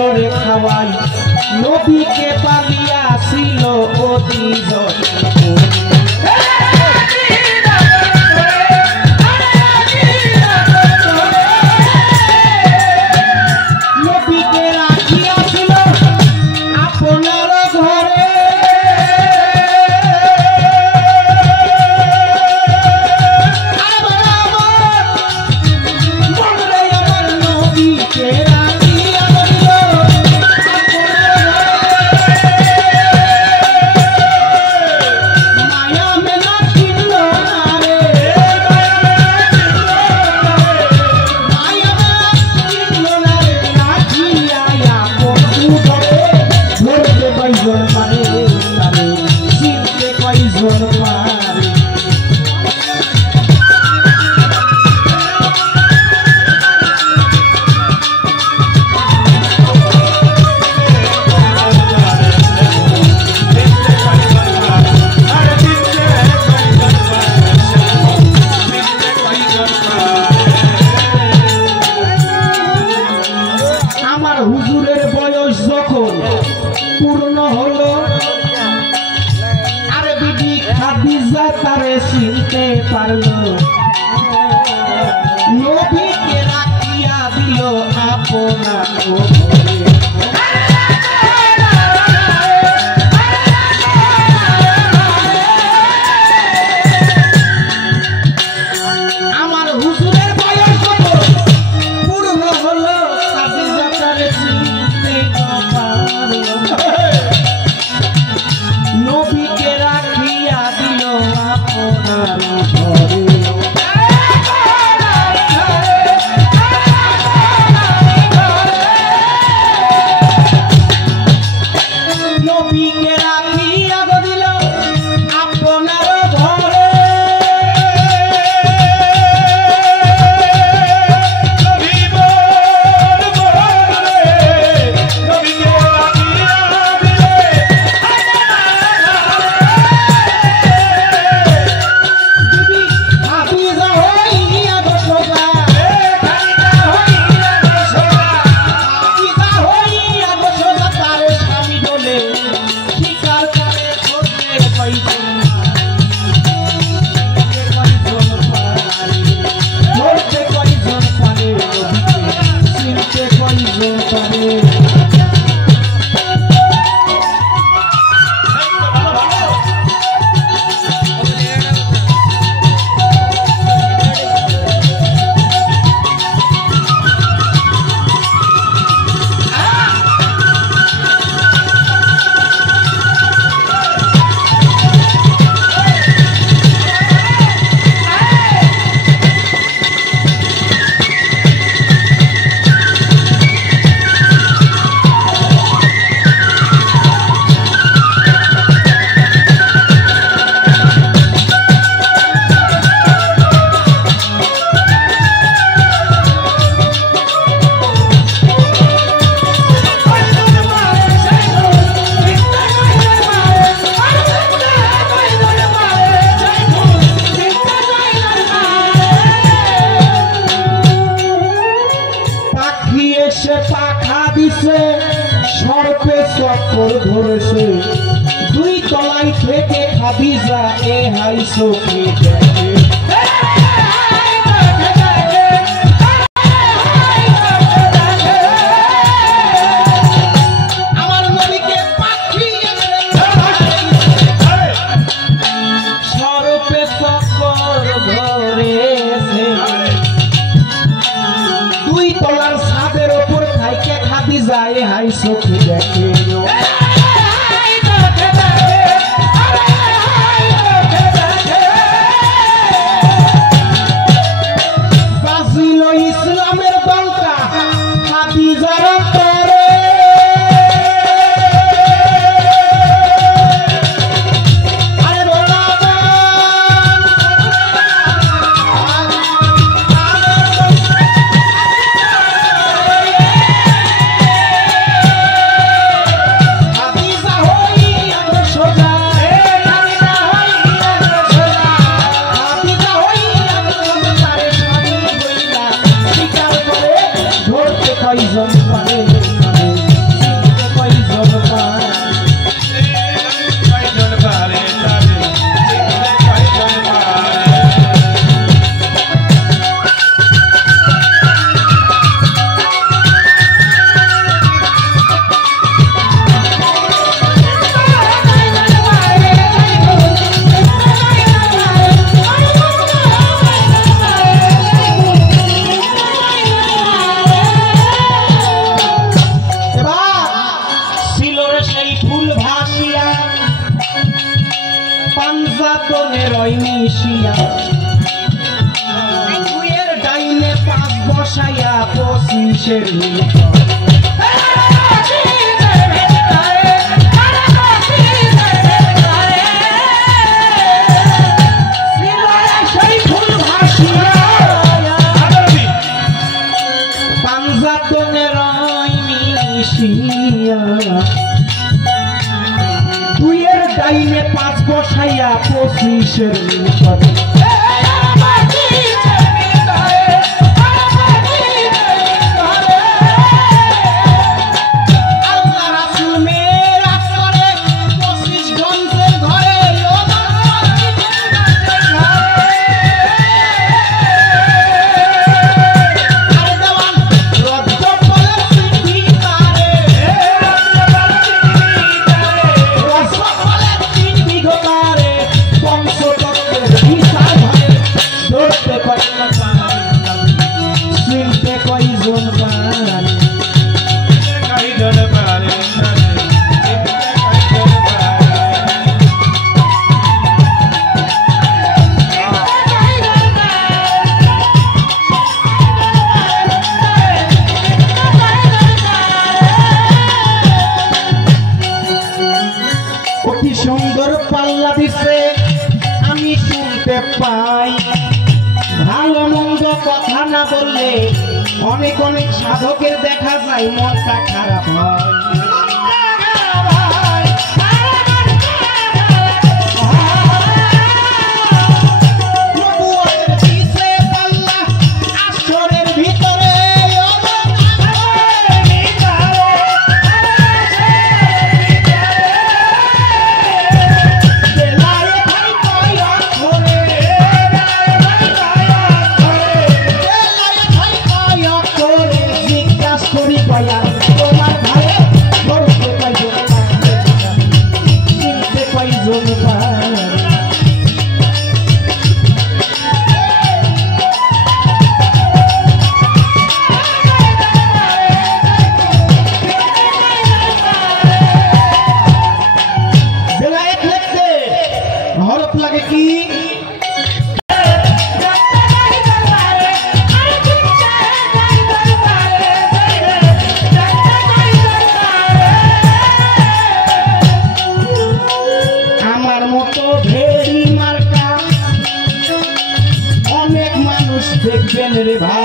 করে খাওয়াই নবীকে পালিয়াছিল অতি নবীকে রাখিয়াছিল আপনার ঘরে হুজুরের বয়স যখন পূর্ণ হলো আরে বিবি খাদিজা তারে চিনতে পারলো নবীকে রাখিয়া দিল আপনার সর্পে চক্কর ধরেছে দুই তলায় থেকে খাদিজা এ হাই চোখে দেখে আমার নবীকে সর্পে চক্কর ধরেছে দুই তলার ছাদের ওপর থাইকে খাদিজা এ হাই চোখে দেখে ইসলামের দলটা খাদিজার অন্তরে রয় মিশিয়া দুইয়ের ডাইনে 5 বসাইয়া 25-এর দুইয়ের ডাইনে 5 বসাইয়া 25-এর সুন্দর পাল্লা দিছে আমি শুনতে পাই ভালো মন্দ কথা না বললে অনেক অনেক সাধকের দেখা যায় মনটা খারাপ হয় লাগে কি আমার মতো ভেরি মার্কা অনেক মানুষ দেখবেন রে ভাই